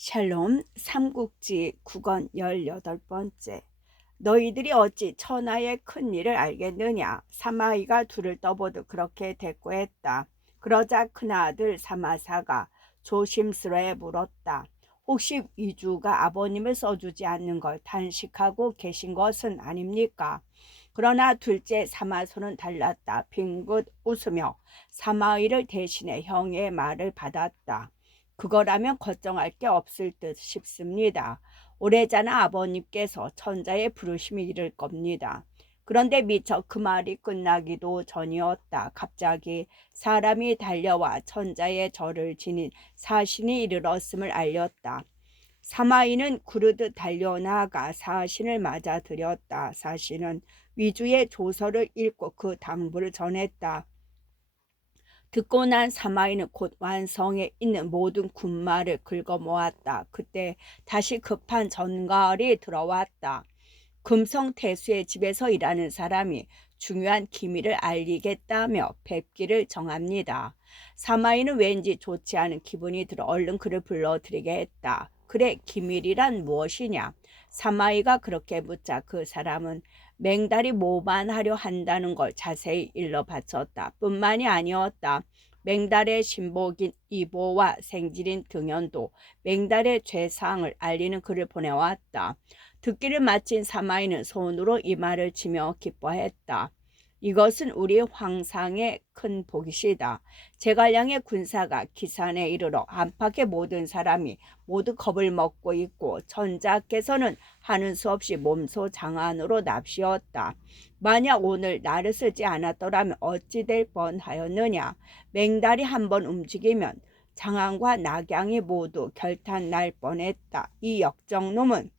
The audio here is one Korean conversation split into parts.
샬롬 삼국지 9권 18번째. 너희들이 어찌 천하의 큰 일을 알겠느냐. 사마이가 둘을 떠보듯 그렇게 대꾸했다. 그러자 큰아들 사마사가 조심스레 물었다. 혹시 위주가 아버님을 써주지 않는 걸 단식하고 계신 것은 아닙니까? 그러나 둘째 사마소는 달랐다. 빙긋 웃으며 사마이를 대신해 형의 말을 받았다. 그거라면 걱정할 게 없을 듯 싶습니다. 오래전에 아버님께서 천자의 부르심이 이를 겁니다. 그런데 미처 그 말이 끝나기도 전이었다. 갑자기 사람이 달려와 천자의 절을 지닌 사신이 이르렀음을 알렸다. 사마이는 구르듯 달려나가 사신을 맞아들였다. 사신은 위주의 조서를 읽고 그 당부를 전했다. 듣고 난 사마이는 곧 완성에 있는 모든 군마를 긁어 모았다. 그때 다시 급한 전갈이 들어왔다. 금성태수의 집에서 일하는 사람이 중요한 기밀을 알리겠다며 뵙기를 정합니다. 사마이는 왠지 좋지 않은 기분이 들어 얼른 그를 불러들이게 했다. 그래, 기밀이란 무엇이냐? 사마이가 그렇게 묻자 그 사람은 맹달이 모반하려 한다는 걸 자세히 일러 바쳤다. 뿐만이 아니었다. 맹달의 신복인 이보와 생질인 등연도 맹달의 죄사항을 알리는 글을 보내왔다. 듣기를 마친 사마이는 손으로 이마를 치며 기뻐했다. 이것은 우리 황상의 큰 복이시다. 제갈량의 군사가 기산에 이르러 안팎의 모든 사람이 모두 겁을 먹고 있고 천자께서는 하는 수 없이 몸소 장안으로 납시었다. 만약 오늘 나를 쓰지 않았더라면 어찌 될 뻔하였느냐. 맹달이 한번 움직이면 장안과 낙양이 모두 결탄 날 뻔했다. 이 역정놈은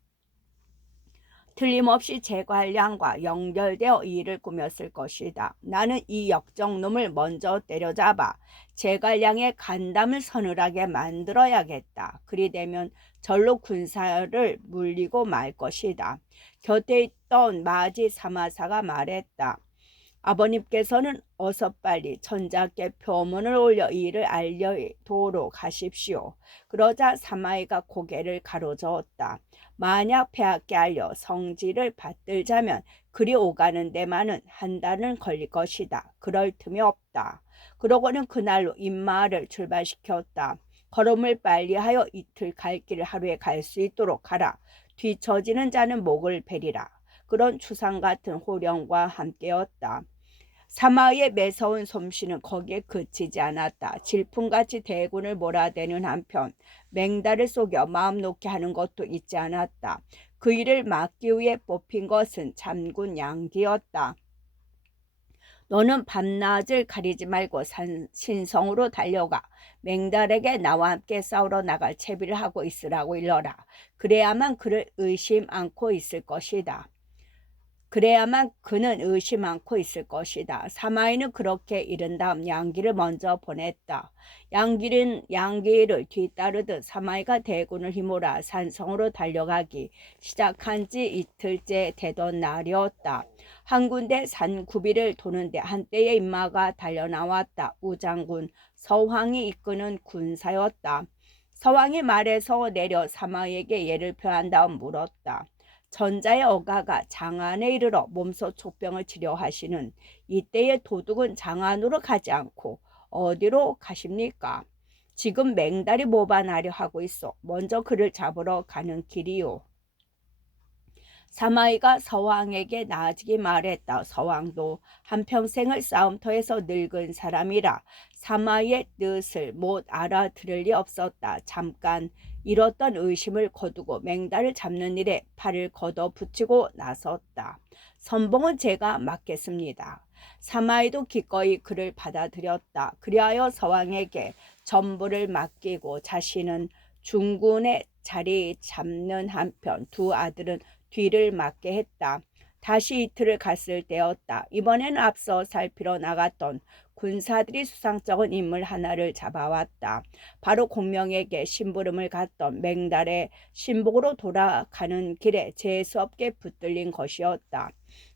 틀림없이 제갈량과 연결되어 일을 꾸몄을 것이다. 나는 이 역정놈을 먼저 때려잡아 제갈량의 간담을 서늘하게 만들어야겠다. 그리 되면 절로 군사를 물리고 말 것이다. 곁에 있던 마지 사마사가 말했다. 아버님께서는 어서 빨리 천자께 표문을 올려 이 일을 알려도록 하십시오. 그러자 사마이가 고개를 가로저었다. 만약 폐하께 알려 성질을 받들자면 그리 오가는 데만은 한 달은 걸릴 것이다. 그럴 틈이 없다. 그러고는 그날로 인마를 출발시켰다. 걸음을 빨리하여 이틀 갈 길을 하루에 갈 수 있도록 하라. 뒤처지는 자는 목을 베리라. 그런 추상 같은 호령과 함께였다. 사마의 매서운 솜씨는 거기에 그치지 않았다. 질풍같이 대군을 몰아대는 한편 맹달을 속여 마음 놓게 하는 것도 잊지 않았다. 그 일을 막기 위해 뽑힌 것은 참군 양기였다. 너는 밤낮을 가리지 말고 신성으로 달려가 맹달에게 나와 함께 싸우러 나갈 채비를 하고 있으라고 일러라. 그래야만 그를 의심 않고 있을 것이다. 그래야만 그는 의심 않고 있을 것이다. 사마이는 그렇게 이른 다음 양기를 먼저 보냈다. 양기를 뒤따르듯 사마이가 대군을 휘몰아 산성으로 달려가기 시작한 지 이틀째 되던 날이었다. 한 군데 산구비를 도는데 한때의 인마가 달려나왔다. 우장군 서황이 이끄는 군사였다. 서황이 말에서 내려 사마이에게 예를 표한 다음 물었다. 전자의 어가가 장안에 이르러 몸소 촉병을 치료하시는 이때의 도둑은 장안으로 가지 않고 어디로 가십니까? 지금 맹달이 모반하려 하고 있어. 먼저 그를 잡으러 가는 길이요. 사마이가 서왕에게 나아지기 말했다. 서왕도 한평생을 싸움터에서 늙은 사람이라 사마이의 뜻을 못 알아들을 리 없었다. 잠깐 잃었던 의심을 거두고 맹달을 잡는 일에 팔을 걷어붙이고 나섰다. 선봉은 제가 맡겠습니다. 사마이도 기꺼이 그를 받아들였다. 그리하여 서왕에게 전부를 맡기고 자신은 중군의 자리 잡는 한편 두 아들은 뒤를 맡게 했다. 다시 이틀을 갔을 때였다. 이번에는 앞서 살피러 나갔던 군사들이 수상쩍은 인물 하나를 잡아왔다. 바로 공명에게 심부름을 갔던 맹달의 신복으로 돌아가는 길에 재수없게 붙들린 것이었다.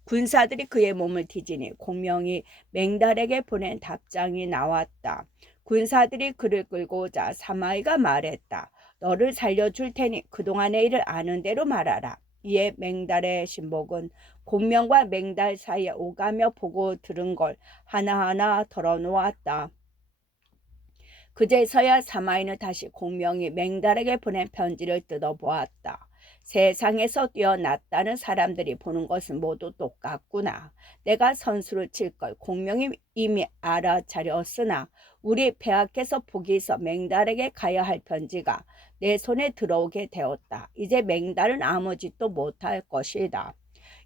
군사들이 그의 몸을 뒤지니 공명이 맹달에게 보낸 답장이 나왔다. 군사들이 그를 끌고 오자 사마이가 말했다. 너를 살려줄 테니 그동안의 일을 아는 대로 말하라. 이에 맹달의 신복은 공명과 맹달 사이에 오가며 보고 들은 걸 하나하나 털어놓았다. 그제서야 사마이는 다시 공명이 맹달에게 보낸 편지를 뜯어보았다. 세상에서 뛰어났다는 사람들이 보는 것은 모두 똑같구나. 내가 선수를 칠 걸 공명이 이미 알아차렸으나 우리 폐하께서 포기해서 맹달에게 가야 할 편지가 내 손에 들어오게 되었다. 이제 맹달은 아무 짓도 못할 것이다.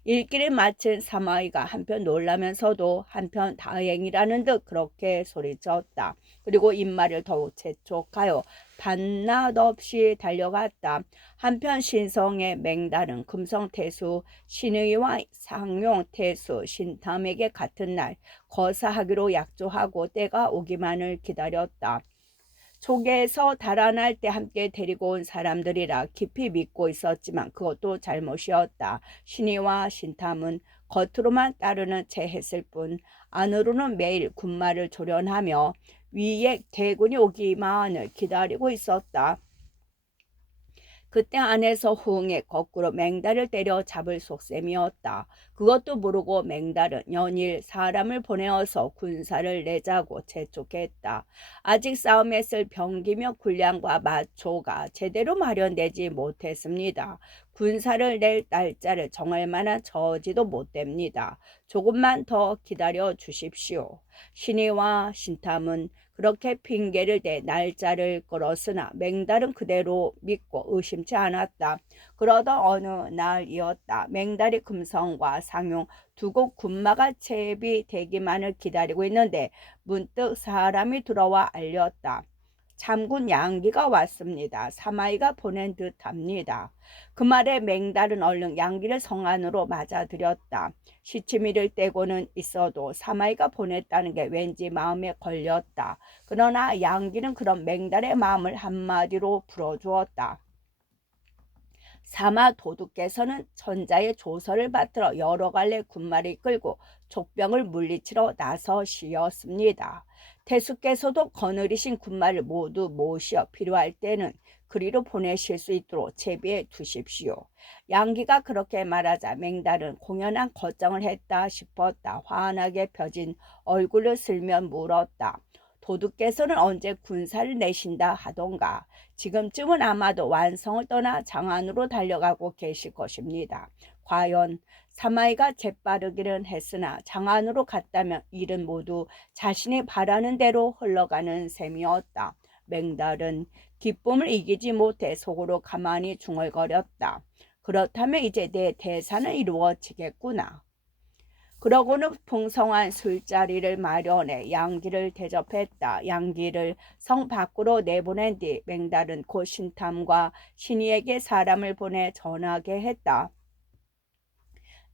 읽기를 마친 사마이가 한편 놀라면서도 한편 다행이라는 듯 그렇게 소리쳤다. 그리고 입말을 더욱 재촉하여 반낮 없이 달려갔다. 한편 신성의 맹달은 금성태수 신의와 상용태수 신탐에게 같은 날 거사하기로 약조하고 때가 오기만을 기다렸다. 조개에서 달아날 때 함께 데리고 온 사람들이라 깊이 믿고 있었지만 그것도 잘못이었다. 신의와 신탐은 겉으로만 따르는 채 했을 뿐 안으로는 매일 군마를 조련하며 위에 대군이 오기만을 기다리고 있었다. 그때 안에서 후흥에 거꾸로 맹달을 때려 잡을 속셈이었다. 그것도 모르고 맹달은 연일 사람을 보내어서 군사를 내자고 재촉했다. 아직 싸움에 쓸 병기며 군량과 마초가 제대로 마련되지 못했습니다. 군사를 낼 날짜를 정할 만한 저지도 못 됩니다. 조금만 더 기다려 주십시오. 신의와 신탐은 그렇게 핑계를 대 날짜를 끌었으나 맹달은 그대로 믿고 의심치 않았다. 그러던 어느 날이었다. 맹달이 금성과 상용 두 곳 군마가 채비되기만을 기다리고 있는데 문득 사람이 들어와 알렸다. 참군 양기가 왔습니다. 사마이가 보낸 듯합니다. 그 말에 맹달은 얼른 양기를 성 안으로 맞아들였다. 시치미를 떼고는 있어도 사마이가 보냈다는 게 왠지 마음에 걸렸다. 그러나 양기는 그런 맹달의 마음을 한마디로 풀어주었다. 사마 도둑께서는 천자의 조서를 받들어 여러 갈래 군마를 이끌고 족병을 물리치러 나서시었습니다. 태수께서도 거느리신 군마를 모두 모시어 필요할 때는 그리로 보내실 수 있도록 채비해 두십시오. 양기가 그렇게 말하자 맹달은 공연한 거정을 했다 싶었다. 환하게 펴진 얼굴을 슬며 물었다. 도둑께서는 언제 군사를 내신다 하던가. 지금쯤은 아마도 완성을 떠나 장안으로 달려가고 계실 것입니다. 과연 사마이가 재빠르기는 했으나 장안으로 갔다면 일은 모두 자신이 바라는 대로 흘러가는 셈이었다. 맹달은 기쁨을 이기지 못해 속으로 가만히 중얼거렸다. 그렇다면 이제 내 대사는 이루어지겠구나. 그러고는 풍성한 술자리를 마련해 양기를 대접했다. 양기를 성 밖으로 내보낸 뒤 맹달은 곧 신탐과 신의에게 사람을 보내 전하게 했다.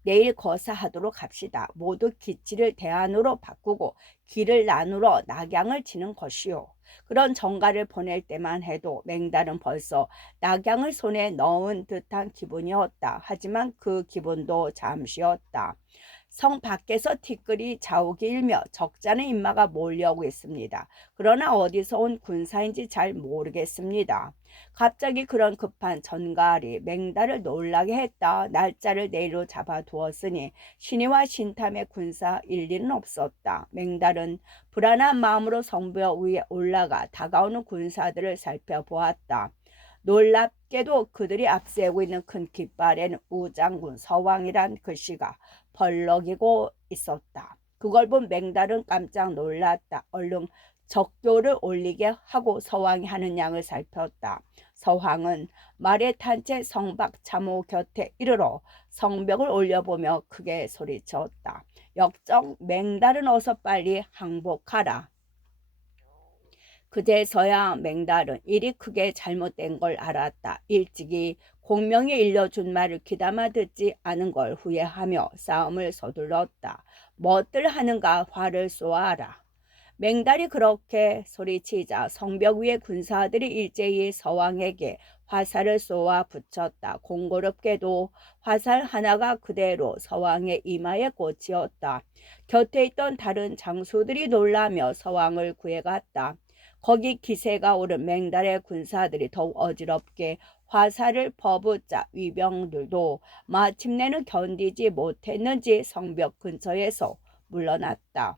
내일 거사하도록 합시다. 모두 기치를 대안으로 바꾸고 길을 나누러 낙양을 치는 것이요. 그런 전가를 보낼 때만 해도 맹달은 벌써 낙양을 손에 넣은 듯한 기분이었다. 하지만 그 기분도 잠시였다. 성 밖에서 티끌이 자욱이 일며 적잖은 인마가 몰려오고 있습니다. 그러나 어디서 온 군사인지 잘 모르겠습니다. 갑자기 그런 급한 전갈이 맹달을 놀라게 했다. 날짜를 내일로 잡아두었으니 신의와 신탐의 군사 일리는 없었다. 맹달은 불안한 마음으로 성벽 위에 올라가 다가오는 군사들을 살펴보았다. 놀랍게도 그들이 앞세우고 있는 큰 깃발에는 우장군 서왕이란 글씨가 벌럭이고 있었다. 그걸 본 맹달은 깜짝 놀랐다. 얼른 적교를 올리게 하고 서왕이 하는 양을 살폈다. 서왕은 말에 탄 채 성박 참호 곁에 이르러 성벽을 올려보며 크게 소리쳤다. 역적 맹달은 어서 빨리 항복하라. 그제서야 맹달은 일이 크게 잘못된 걸 알았다. 일찍이 공명이 일러준 말을 귀담아 듣지 않은 걸 후회하며 싸움을 서둘렀다. 뭣들 하는가 화를 쏘아라. 맹달이 그렇게 소리치자 성벽 위의 군사들이 일제히 서왕에게 화살을 쏘아 붙였다. 공고롭게도 화살 하나가 그대로 서왕의 이마에 꽂히었다. 곁에 있던 다른 장수들이 놀라며 서왕을 구해갔다. 거기 기세가 오른 맹달의 군사들이 더욱 어지럽게 화살을 퍼붓자 위병들도 마침내는 견디지 못했는지 성벽 근처에서 물러났다.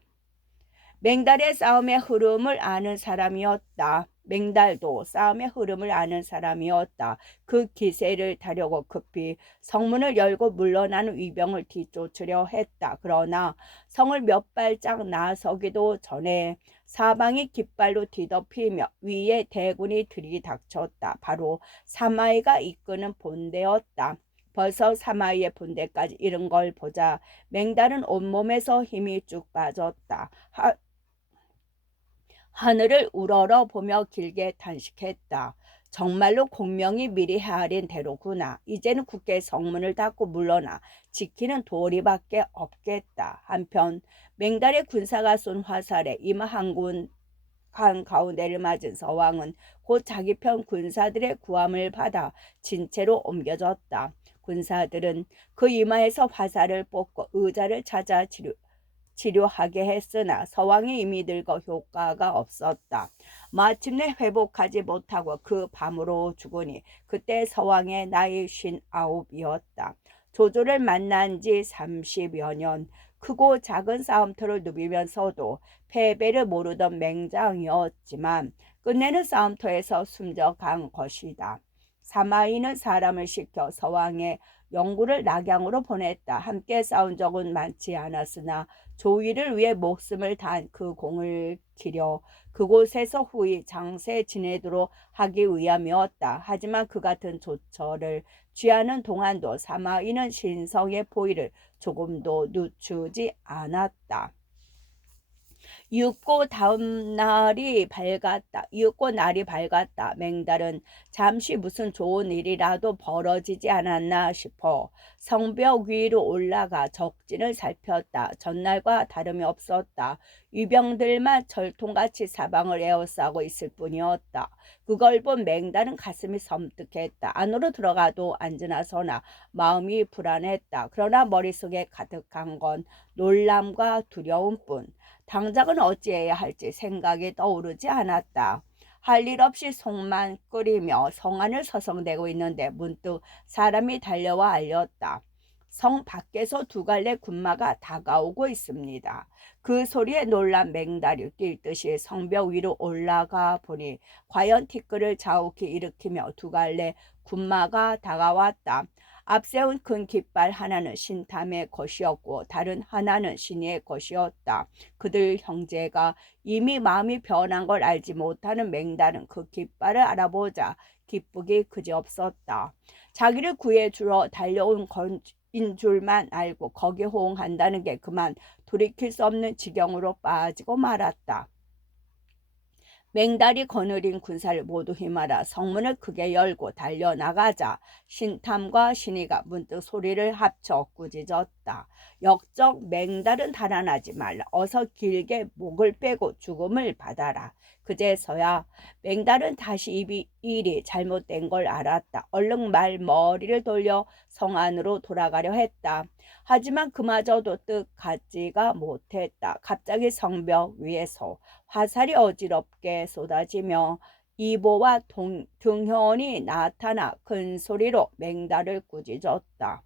맹달의 싸움의 흐름을 아는 사람이었다. 맹달도 싸움의 흐름을 아는 사람이었다. 그 기세를 타려고 급히 성문을 열고 물러나는 위병을 뒤쫓으려 했다. 그러나 성을 몇 발짝 나서기도 전에 사방이 깃발로 뒤덮이며 위에 대군이 들이닥쳤다. 바로 사마이가 이끄는 본대였다. 벌써 사마이의 본대까지 이른 걸 보자 맹달은 온몸에서 힘이 쭉 빠졌다. 하늘을 우러러 보며 길게 탄식했다. 정말로 공명이 미리 헤아린 대로구나. 이제는 굳게 성문을 닫고 물러나 지키는 도리밖에 없겠다. 한편 맹달의 군사가 쏜 화살에 이마 한가운데를 맞은 서왕은 곧 자기 편 군사들의 구함을 받아 진채로 옮겨졌다. 군사들은 그 이마에서 화살을 뽑고 의자를 찾아 치료하게 했으나 서왕이 이미 늙어 효과가 없었다. 마침내 회복하지 못하고 그 밤으로 죽으니 그때 서왕의 나이 59이었다. 조조를 만난 지 30여 년, 크고 작은 싸움터를 누비면서도 패배를 모르던 맹장이었지만 끝내는 싸움터에서 숨져간 것이다. 사마이는 사람을 시켜 서왕의 영구를 낙양으로 보냈다. 함께 싸운 적은 많지 않았으나 조위를 위해 목숨을 다한 그 공을 기려 그곳에서 후이 장세 지내도록 하기 위함이었다. 하지만 그 같은 조처를 취하는 동안도 사마이는 신성의 포위를 조금도 늦추지 않았다. 이윽고 날이 밝았다. 맹달은 잠시 무슨 좋은 일이라도 벌어지지 않았나 싶어 성벽 위로 올라가 적진을 살폈다. 전날과 다름이 없었다. 위병들만 철통같이 사방을 에워싸고 있을 뿐이었다. 그걸 본 맹달은 가슴이 섬뜩했다. 안으로 들어가도 앉으나 서나 마음이 불안했다. 그러나 머릿속에 가득한 건 놀람과 두려움뿐. 당장은 어찌해야 할지 생각이 떠오르지 않았다. 할 일 없이 속만 끓이며 성 안을 서성대고 있는데 문득 사람이 달려와 알렸다. 성 밖에서 두 갈래 군마가 다가오고 있습니다. 그 소리에 놀란 맹달이 뛸 듯이 성벽 위로 올라가 보니 과연 티끌을 자욱히 일으키며 두 갈래 군마가 다가왔다. 앞세운 큰 깃발 하나는 신탐의 것이었고 다른 하나는 신의 것이었다. 그들 형제가 이미 마음이 변한 걸 알지 못하는 맹달은 그 깃발을 알아보자 기쁘기 그지없었다. 자기를 구해주러 달려온 건인 줄만 알고 거기 호응한다는 게 그만 돌이킬 수 없는 지경으로 빠지고 말았다. 맹달이 거느린 군사를 모두 힘알아 성문을 크게 열고 달려나가자 신탐과 신이가 문득 소리를 합쳐 꾸짖었다. 역적 맹달은 달아나지 말라. 어서 길게 목을 빼고 죽음을 받아라. 그제서야 맹달은 다시 일이 잘못된 걸 알았다. 얼른 머리를 돌려 성 안으로 돌아가려 했다. 하지만 그마저도 뜻갖지가 못했다. 갑자기 성벽 위에서 화살이 어지럽게 쏟아지며 이보와 등현이 나타나 큰 소리로 맹달을 꾸짖었다.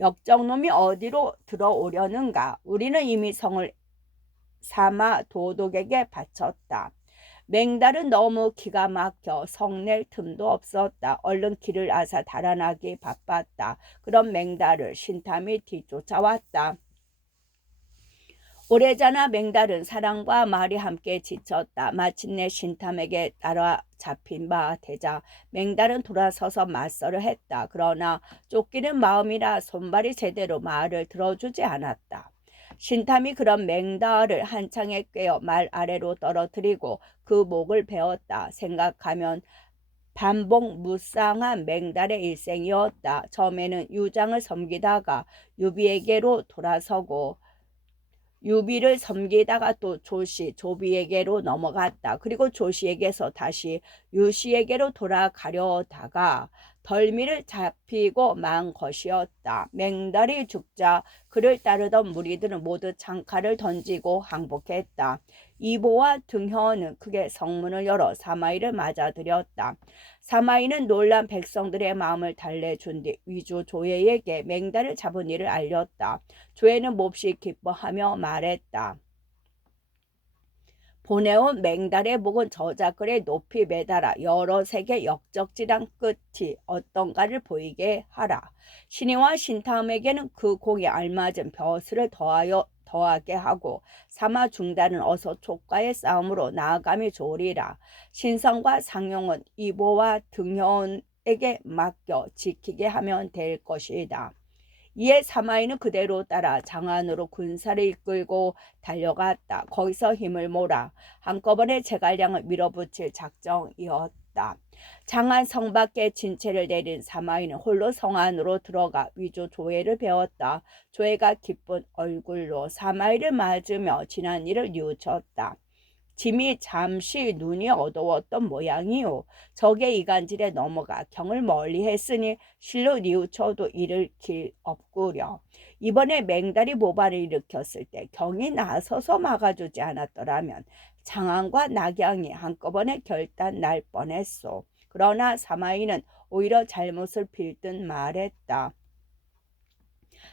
역적놈이 어디로 들어오려는가? 우리는 이미 성을 사마 도독에게 바쳤다. 맹달은 너무 기가 막혀 성낼 틈도 없었다. 얼른 길을 앗아 달아나기 바빴다. 그런 맹달을 신탐이 뒤쫓아왔다. 오래전에 맹달은 사랑과 말이 함께 지쳤다. 마침내 신탐에게 따라잡힌 바 되자 맹달은 돌아서서 맞서려 했다. 그러나 쫓기는 마음이라 손발이 제대로 말을 들어주지 않았다. 신탐이 그런 맹달을 한창에 꿰어 말 아래로 떨어뜨리고 그 목을 베었다. 생각하면 반복무쌍한 맹달의 일생이었다. 처음에는 유장을 섬기다가 유비에게로 돌아서고 유비를 섬기다가 또 조비에게로 넘어갔다. 그리고 조시에게서 다시 유시에게로 돌아가려다가 덜미를 잡히고 만 것이었다. 맹달이 죽자 그를 따르던 무리들은 모두 창칼을 던지고 항복했다. 이보와 등혀는 크게 성문을 열어 사마이를 맞아들였다. 사마이는 놀란 백성들의 마음을 달래준 뒤 위주 조예에게 맹달을 잡은 일을 알렸다. 조예는 몹시 기뻐하며 말했다. 보내온 맹달의 목은 저작거리에 높이 매달아 여러 색의 역적지랑 끝이 어떤가를 보이게 하라. 신이와 신탐에게는 그 공에 알맞은 벼슬을 더하게 하고 사마 중단은 어서 촉과의 싸움으로 나아감이 좋으리라. 신성과 상용은 이보와 등현에게 맡겨 지키게 하면 될 것이다. 이에 사마이는 그대로 따라 장안으로 군사를 이끌고 달려갔다. 거기서 힘을 몰아 한꺼번에 제갈량을 밀어붙일 작정이었다. 장안 성 밖에 진채를 내린 사마이는 홀로 성 안으로 들어가 위조 조회를 배웠다. 조회가 기쁜 얼굴로 사마이를 맞으며 지난 일을 뉘우쳤다. 짐이 잠시 눈이 어두웠던 모양이요. 적의 이간질에 넘어가 경을 멀리 했으니 실로 뉘우쳐도 잃을 길 없구려. 이번에 맹달이 모발을 일으켰을 때 경이 나서서 막아주지 않았더라면 장안과 낙양이 한꺼번에 결단 날 뻔했소. 그러나 사마이는 오히려 잘못을 빌듯 말했다.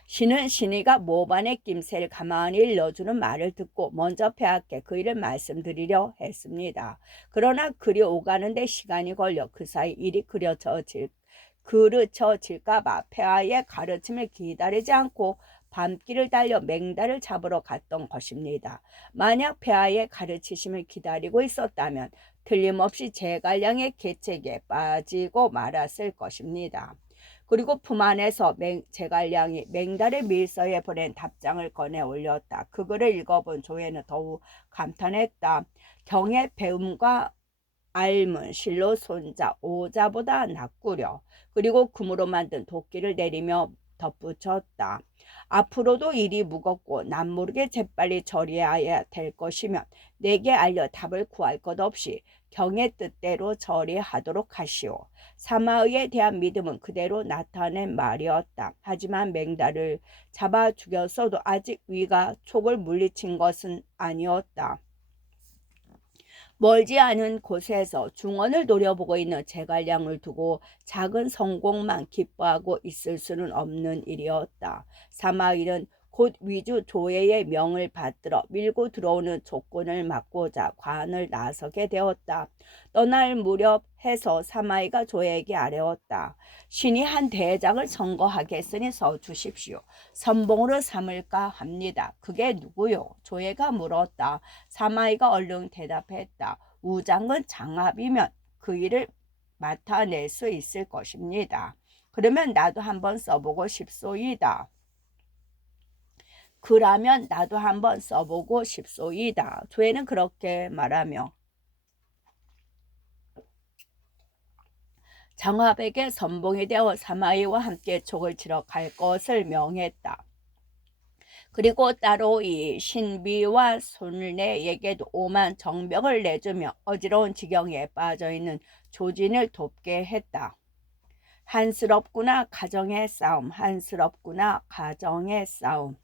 신은 신이가 모반의 낌새를 가만히 일러주는 말을 듣고 먼저 폐하께 그 일을 말씀드리려 했습니다. 그러나 그리 오가는데 시간이 걸려 그 사이 일이 그르쳐질까봐 폐하의 가르침을 기다리지 않고 밤길을 달려 맹달을 잡으러 갔던 것입니다. 만약 폐하의 가르치심을 기다리고 있었다면 틀림없이 제갈량의 계책에 빠지고 말았을 것입니다. 그리고 품 안에서 제갈량이 맹달의 밀서에 보낸 답장을 꺼내 올렸다. 그 글을 읽어본 조회는 더욱 감탄했다. 경의 배움과 알문 실로 손자 오자보다 낫구려. 그리고 금으로 만든 도끼를 내리며 덧붙였다. 앞으로도 일이 무겁고 남모르게 재빨리 처리해야 될 것이면 내게 알려 답을 구할 것 없이 경의 뜻대로 처리하도록 하시오. 사마의에 대한 믿음은 그대로 나타낸 말이었다. 하지만 맹달을 잡아 죽였어도 아직 위가 촉을 물리친 것은 아니었다. 멀지 않은 곳에서 중원을 노려보고 있는 제갈량을 두고 작은 성공만 기뻐하고 있을 수는 없는 일이었다. 사마일은 곧 위주 조예의 명을 받들어 밀고 들어오는 조건을 막고자 관을 나서게 되었다. 떠날 무렵 해서 사마이가 조예에게 아뢰었다. 신이 한 대장을 선거하겠으니 서주십시오. 선봉으로 삼을까 합니다. 그게 누구요? 조예가 물었다. 사마이가 얼른 대답했다. 우장은 장합이면 그 일을 맡아낼 수 있을 것입니다. 그러면 나도 한번 써보고 싶소이다. 그러면 나도 한번 써보고 싶소이다. 조회는 그렇게 말하며 장합에게 선봉이 되어 사마이와 함께 촉을 치러 갈 것을 명했다. 그리고 따로 이 신비와 손내에게도 오만 정병을 내주며 어지러운 지경에 빠져있는 조진을 돕게 했다. 한스럽구나 가정의 싸움, 한스럽구나 가정의 싸움.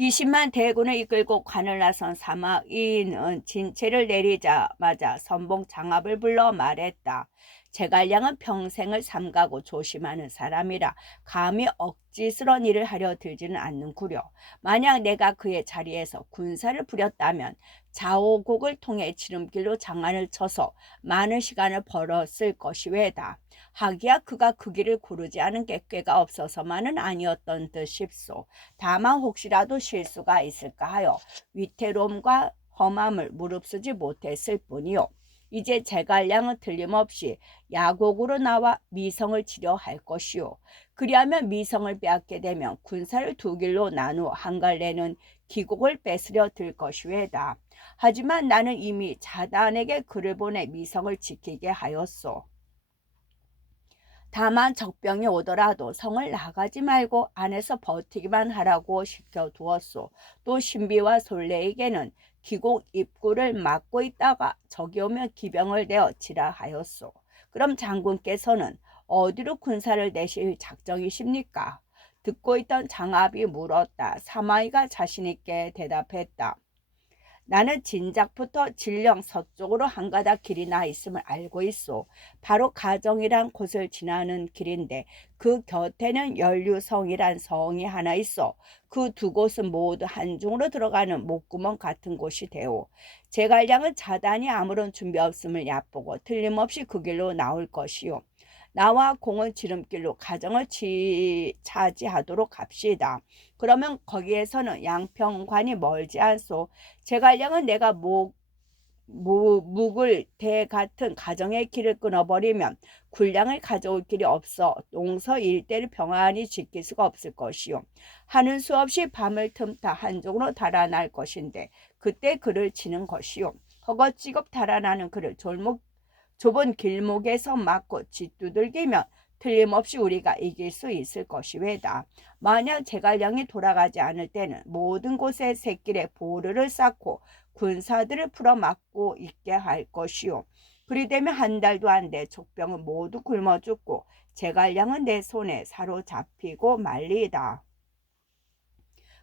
20만 대군을 이끌고 관을 나선 사마이는 진체를 내리자마자 선봉 장합을 불러 말했다. 제갈량은 평생을 삼가고 조심하는 사람이라 감히 억지스런 일을 하려 들지는 않는구려. 만약 내가 그의 자리에서 군사를 부렸다면 자오곡을 통해 지름길로 장안을 쳐서 많은 시간을 벌었을 것이외다. 하기야 그가 그 길을 고르지 않은 게 꾀가 없어서만은 아니었던 듯 싶소. 다만 혹시라도 실수가 있을까 하여 위태로움과 험함을 무릅쓰지 못했을 뿐이요. 이제 제갈량은 틀림없이 야곡으로 나와 미성을 치려 할 것이요. 그리하면 미성을 빼앗게 되면 군사를 두 길로 나누어 한 갈래는 기곡을 뺏으려 들 것이외다. 하지만 나는 이미 자단에게 글을 보내 미성을 지키게 하였소. 다만 적병이 오더라도 성을 나가지 말고 안에서 버티기만 하라고 시켜두었소. 또 신비와 솔레에게는 기곡 입구를 막고 있다가 적이 오면 기병을 내어 치라 하였소. 그럼 장군께서는 어디로 군사를 내실 작정이십니까? 듣고 있던 장합이 물었다. 사마이가 자신있게 대답했다. 나는 진작부터 진령 서쪽으로 한 가닥 길이 나 있음을 알고 있어. 바로 가정이란 곳을 지나는 길인데 그 곁에는 연류성이란 성이 하나 있어. 그 두 곳은 모두 한중으로 들어가는 목구멍 같은 곳이 되오. 제갈량은 자단이 아무런 준비 없음을 얕보고 틀림없이 그 길로 나올 것이요. 나와 공은 지름길로 가정을 차지하도록 합시다. 그러면 거기에서는 양평관이 멀지 않소. 제갈량은 내가 묵을 대 같은 가정의 길을 끊어버리면 군량을 가져올 길이 없어 농서 일대를 평안히 지킬 수가 없을 것이요. 하는 수 없이 밤을 틈타 한쪽으로 달아날 것인데 그때 그를 치는 것이요. 허겁지겁 달아나는 그를 좁은 길목에서 막고 짓두들기면 틀림없이 우리가 이길 수 있을 것이외다. 만약 제갈량이 돌아가지 않을 때는 모든 곳에 샛길에 보르를 쌓고 군사들을 풀어막고 있게 할 것이요. 그리 되면 한 달도 안 돼 족병은 모두 굶어 죽고 제갈량은 내 손에 사로잡히고 말리이다.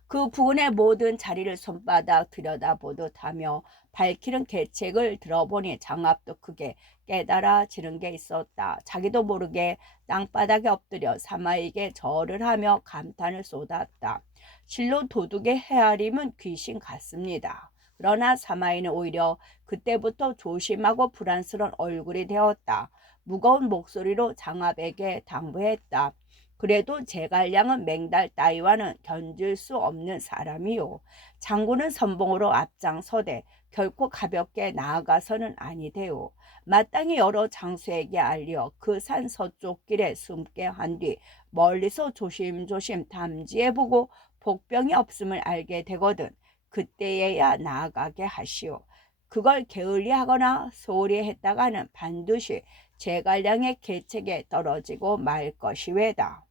그 부근의 모든 자리를 손바닥 들여다보듯 하며 밝히는 계책을 들어보니 장압도 크게 깨달아지는 게 있었다. 자기도 모르게 땅바닥에 엎드려 사마에게 절을 하며 감탄을 쏟았다. 실로 도둑의 헤아림은 귀신 같습니다. 그러나 사마이는 오히려 그때부터 조심하고 불안스러운 얼굴이 되었다. 무거운 목소리로 장압에게 당부했다. 그래도 제갈량은 맹달 따위와는 견줄 수 없는 사람이요. 장군은 선봉으로 앞장서되 결코 가볍게 나아가서는 아니되요. 마땅히 여러 장수에게 알려 그 산 서쪽 길에 숨게 한 뒤 멀리서 조심조심 담지해보고 복병이 없음을 알게 되거든 그때에야 나아가게 하시오. 그걸 게을리하거나 소홀히 했다가는 반드시 제갈량의 계책에 떨어지고 말 것이외다.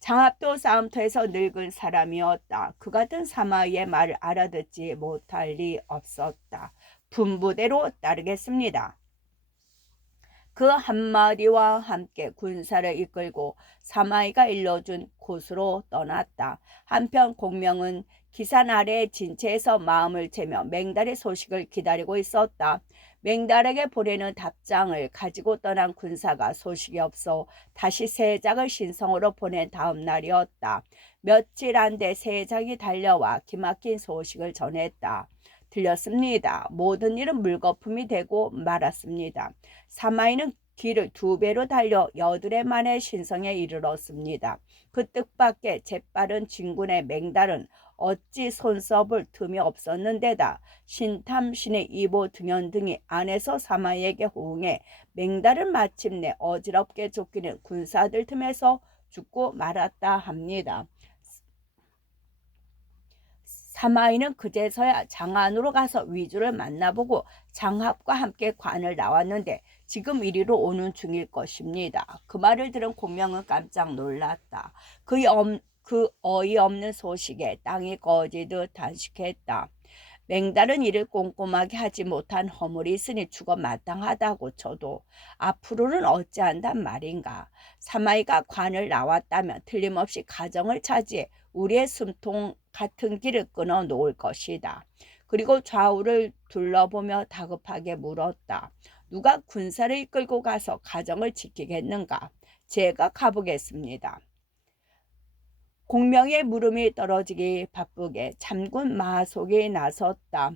장압도 싸움터에서 늙은 사람이었다. 그 같은 사마이의 말을 알아듣지 못할 리 없었다. 분부대로 따르겠습니다. 그 한마디와 함께 군사를 이끌고 사마이가 일러준 곳으로 떠났다. 한편 공명은 기산 아래 진체에서 마음을 채며 맹달의 소식을 기다리고 있었다. 맹달에게 보내는 답장을 가지고 떠난 군사가 소식이 없어 다시 세작을 신성으로 보낸 다음 날이었다. 며칠 안 돼 세작이 달려와 기막힌 소식을 전했다. 들렸습니다. 모든 일은 물거품이 되고 말았습니다. 사마이는 길을 2배로 달려 여드레 만에 신성에 이르렀습니다. 그 뜻밖의 재빠른 진군의 맹달은 어찌 손써볼 틈이 없었는데다 신탐신의 이보 등연 등이 안에서 사마이에게 호응해 맹달은 마침내 어지럽게 쫓기는 군사들 틈에서 죽고 말았다 합니다. 사마이는 그제서야 장안으로 가서 위주를 만나보고 장합과 함께 관을 나왔는데 지금 이리로 오는 중일 것입니다. 그 말을 들은 공명은 깜짝 놀랐다. 그 어이없는 소식에 땅이 꺼지듯 단식했다. 맹달은 이를 꼼꼼하게 하지 못한 허물이 있으니 죽어 마땅하다고 쳐도 앞으로는 어찌한단 말인가. 사마이가 관을 나왔다면 틀림없이 가정을 차지해 우리의 숨통 같은 길을 끊어 놓을 것이다. 그리고 좌우를 둘러보며 다급하게 물었다. 누가 군사를 이끌고 가서 가정을 지키겠는가? 제가 가보겠습니다. 공명의 물음이 떨어지기 바쁘게 참군 마속이 나섰다.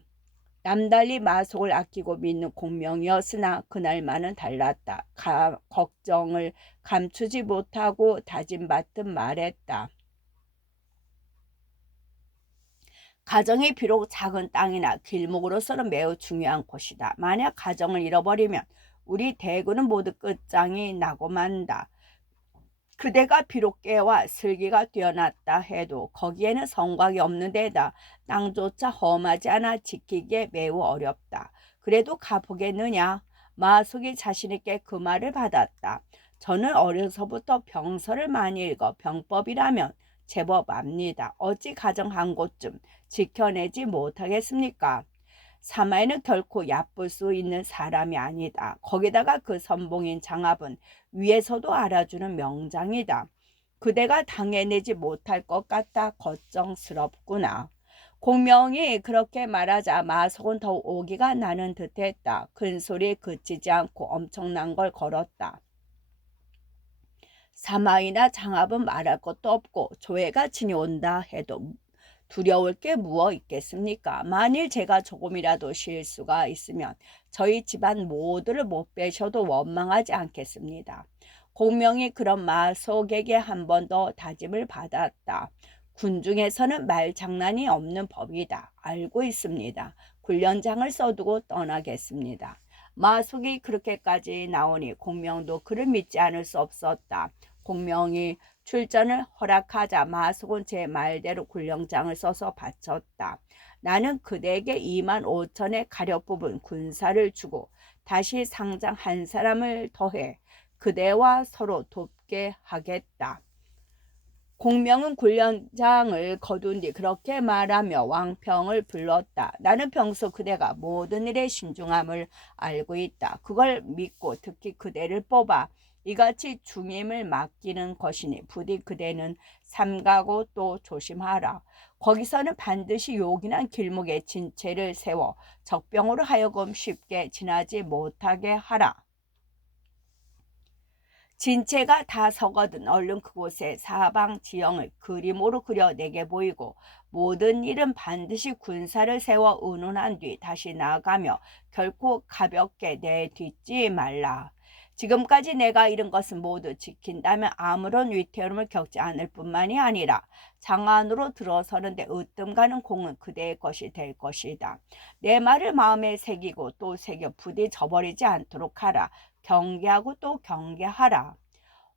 남달리 마속을 아끼고 믿는 공명이었으나 그날만은 달랐다. 걱정을 감추지 못하고 다짐받듯 말했다. 가정이 비록 작은 땅이나 길목으로서는 매우 중요한 곳이다. 만약 가정을 잃어버리면 우리 대군은 모두 끝장이 나고 만다. 그대가 비록 깨와 슬기가 뛰어났다 해도 거기에는 성곽이 없는 데다 땅조차 험하지 않아 지키기에 매우 어렵다. 그래도 가보겠느냐? 마숙이 자신있게 그 말을 받았다. 저는 어려서부터 병서를 많이 읽어 병법이라면 제법 압니다. 어찌 가정 한 곳쯤 지켜내지 못하겠습니까? 사마이는 결코 얕볼 수 있는 사람이 아니다. 거기다가 그 선봉인 장압은 위에서도 알아주는 명장이다. 그대가 당해내지 못할 것 같아 걱정스럽구나. 공명이 그렇게 말하자 마속은 더욱 오기가 나는 듯했다. 큰 소리에 그치지 않고 엄청난 걸 걸었다. 사마이나 장합은 말할 것도 없고 조회가 친히 온다 해도 두려울 게 무엇 있겠습니까? 만일 제가 조금이라도 실수가 있으면 저희 집안 모두를 못 빼셔도 원망하지 않겠습니다. 공명이 그런 마속에게 한 번 더 다짐을 받았다. 군중에서는 말장난이 없는 법이다. 알고 있습니다. 군련장을 써두고 떠나겠습니다. 마속이 그렇게까지 나오니 공명도 그를 믿지 않을 수 없었다. 공명이 출전을 허락하자 마속은 제 말대로 군령장을 써서 바쳤다. 나는 그대에게 2만 5천의 가력 뽑은 군사를 주고 다시 상장 한 사람을 더해 그대와 서로 돕게 하겠다. 공명은 군령장을 거둔 뒤 그렇게 말하며 왕평을 불렀다. 나는 평소 그대가 모든 일에 신중함을 알고 있다. 그걸 믿고 특히 그대를 뽑아 이같이 중임을 맡기는 것이니 부디 그대는 삼가고 또 조심하라. 거기서는 반드시 요긴한 길목에 진체를 세워 적병으로 하여금 쉽게 지나지 못하게 하라. 진체가 다 서거든 얼른 그곳에 사방 지형을 그림으로 그려 내게 보이고 모든 일은 반드시 군사를 세워 의논한 뒤 다시 나아가며 결코 가볍게 내딛지 말라. 지금까지 내가 이룬 것은 모두 지킨다면 아무런 위태로움을 겪지 않을 뿐만이 아니라 장안으로 들어서는데 으뜸 가는 공은 그대의 것이 될 것이다. 내 말을 마음에 새기고 또 새겨 부디 저버리지 않도록 하라. 경계하고 또 경계하라.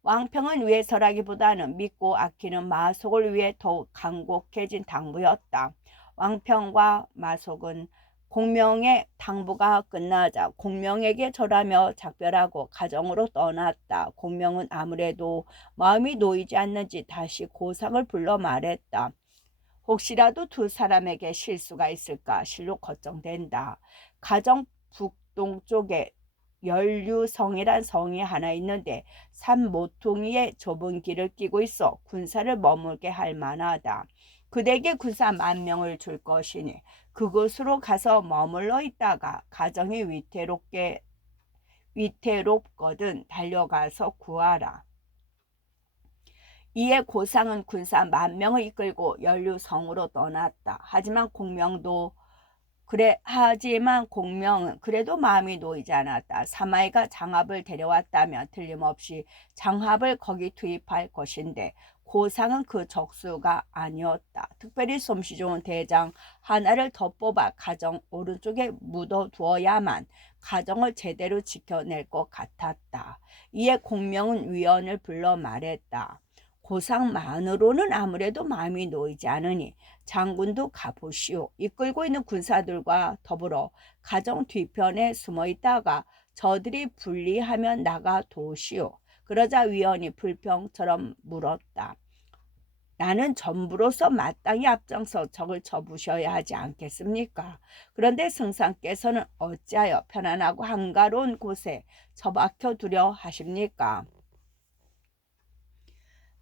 왕평은 위해서라기보다는 믿고 아끼는 마속을 위해 더욱 간곡해진 당부였다. 왕평과 마속은 공명의 당부가 끝나자 공명에게 절하며 작별하고 가정으로 떠났다. 공명은 아무래도 마음이 놓이지 않는지 다시 고상을 불러 말했다. 혹시라도 두 사람에게 실수가 있을까 실로 걱정된다. 가정 북동쪽에 연류성이란 성이 하나 있는데 산 모퉁이에 좁은 길을 끼고 있어 군사를 머물게 할 만하다. 그대에게 군사 10,000명을 줄 것이니 그곳으로 가서 머물러 있다가 가정이 위태롭거든 달려가서 구하라. 이에 고상은 군사 10,000명을 이끌고 연류성으로 떠났다. 하지만 공명은 그래도 마음이 놓이지 않았다. 사마이가 장합을 데려왔다면 틀림없이 장합을 거기 투입할 것인데 고상은 그 적수가 아니었다. 특별히 솜씨 좋은 대장 하나를 더 뽑아 가정 오른쪽에 묻어두어야만 가정을 제대로 지켜낼 것 같았다. 이에 공명은 위원을 불러 말했다. 고상만으로는 아무래도 마음이 놓이지 않으니 장군도 가보시오. 이끌고 있는 군사들과 더불어 가정 뒤편에 숨어 있다가 저들이 분리하면 나가 도시오. 그러자 위원이 불평처럼 물었다. 나는 전부로서 마땅히 앞장서 적을 쳐부셔야 하지 않겠습니까? 그런데 승상께서는 어찌하여 편안하고 한가로운 곳에 처박혀 두려 하십니까?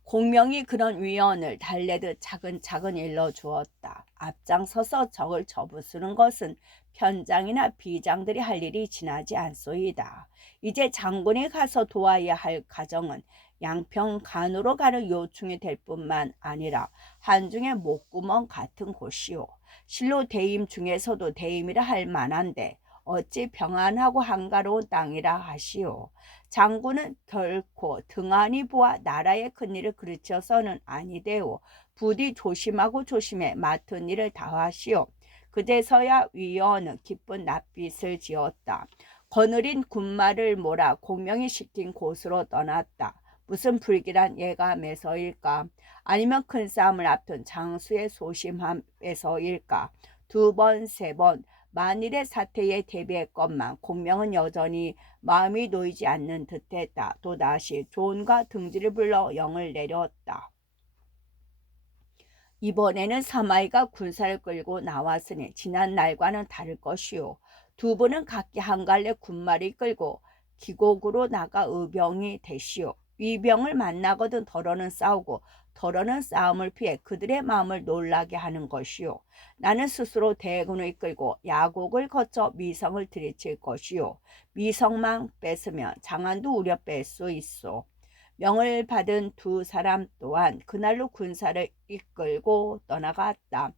공명이 그런 위원을 달래듯 차근차근 일러주었다. 앞장서서 적을 쳐부수는 것은 편장이나 비장들이 할 일이 지나지 않소이다. 이제 장군이 가서 도와야 할 가정은 양평간으로 가는 요충이 될 뿐만 아니라 한중의 목구멍 같은 곳이오. 실로 대임 중에서도 대임이라 할 만한데 어찌 평안하고 한가로운 땅이라 하시오. 장군은 결코 등한히 보아 나라의 큰일을 그르쳐서는 아니되오. 부디 조심하고 조심해 맡은 일을 다하시오. 그제서야 위원은 기쁜 낯빛을 지었다. 거느린 군마를 몰아 공명이 시킨 곳으로 떠났다. 무슨 불길한 예감에서일까? 아니면 큰 싸움을 앞둔 장수의 소심함에서일까? 2번, 3번 만일의 사태에 대비했건만 공명은 여전히 마음이 놓이지 않는 듯했다. 또다시 존과 등지를 불러 영을 내렸다. 이번에는 사마이가 군사를 끌고 나왔으니 지난 날과는 다를 것이오. 두 분은 각기 한 갈래 군마를 끌고 기곡으로 나가 의병이 되시오. 위병을 만나거든 더러는 싸우고 더러는 싸움을 피해 그들의 마음을 놀라게 하는 것이요. 나는 스스로 대군을 이끌고 야곡을 거쳐 미성을 들이칠 것이요. 미성만 뺏으면 장안도 우려 뺄 수 있어. 명을 받은 두 사람 또한 그날로 군사를 이끌고 떠나갔다.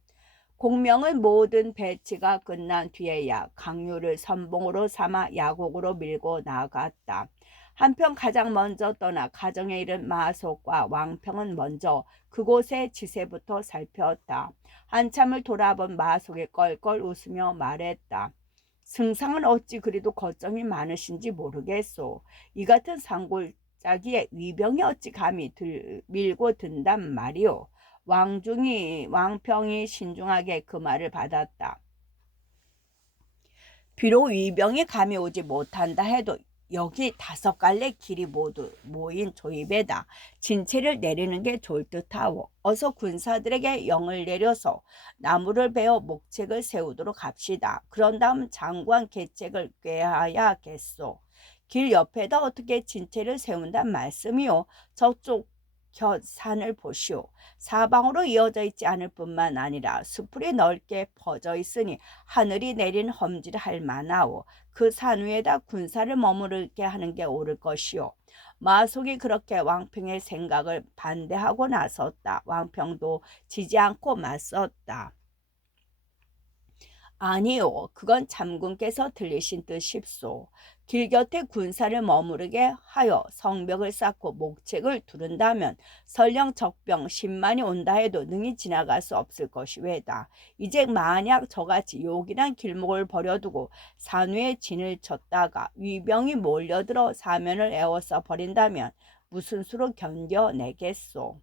공명은 모든 배치가 끝난 뒤에야 강유를 선봉으로 삼아 야곡으로 밀고 나갔다. 한편 가장 먼저 떠나 가정에 이른 마속과 왕평은 먼저 그곳의 지세부터 살폈다. 한참을 돌아본 마속이 껄껄 웃으며 말했다. 승상은 어찌 그리도 걱정이 많으신지 모르겠소. 이 같은 산골짜기에 위병이 어찌 감히 밀고 든단 말이오. 왕평이 신중하게 그 말을 받았다. 비록 위병이 감이 오지 못한다 해도 여기 5갈래 길이 모두 모인 조입에다 진체를 내리는 게 좋을 듯하오. 어서 군사들에게 영을 내려서 나무를 베어 목책을 세우도록 합시다. 그런 다음 장관 계책을 꾀하야겠소. 길 옆에다 어떻게 진체를 세운단 말씀이오. 저쪽 산을 보시오. 사방으로 이어져 있지 않을 뿐만 아니라 수풀이 넓게 퍼져 있으니 하늘이 내린 험질할 만하오. 그 산 위에다 군사를 머무르게 하는 게 옳을 것이오. 마속이 그렇게 왕평의 생각을 반대하고 나섰다. 왕평도 지지 않고 맞섰다. 아니요, 그건 참군께서 들리신 뜻입소. 길 곁에 군사를 머무르게 하여 성벽을 쌓고 목책을 두른다면 설령 적병 10만이 온다 해도 능히 지나갈 수 없을 것이 왜다. 이제 만약 저같이 요긴한 길목을 버려두고 산 위에 진을 쳤다가 위병이 몰려들어 사면을 에워싸 버린다면 무슨 수로 견뎌내겠소.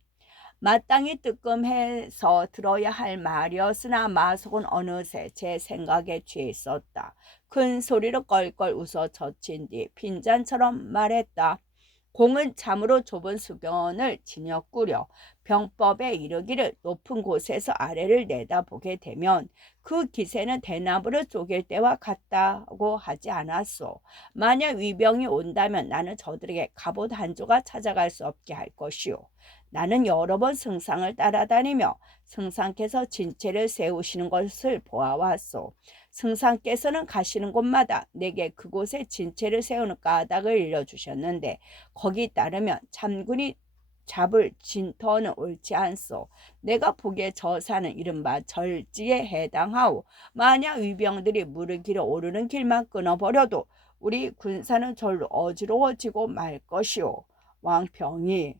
마땅히 뜨끔해서 들어야 할 말이었으나 마속은 어느새 제 생각에 취해 있었다. 큰 소리로 껄껄 웃어 젖힌 뒤 빈잔처럼 말했다. 공은 참으로 좁은 수견을 진역구려 병법에 이르기를 높은 곳에서 아래를 내다보게 되면 그 기세는 대나무를 쪼갤 때와 같다고 하지 않았소. 만약 위병이 온다면 나는 저들에게 갑옷 한 조각 찾아갈 수 없게 할 것이오. 나는 여러 번 승상을 따라다니며 승상께서 진체를 세우시는 것을 보아왔소. 승상께서는 가시는 곳마다 내게 그곳에 진체를 세우는 까닭을 일러주셨는데 거기 따르면 참군이 잡을 진터는 옳지 않소. 내가 보기에 저 산은 이른바 절지에 해당하오. 만약 위병들이 물을 길어 오르는 길만 끊어버려도 우리 군사는 절로 어지러워지고 말 것이오. 왕평이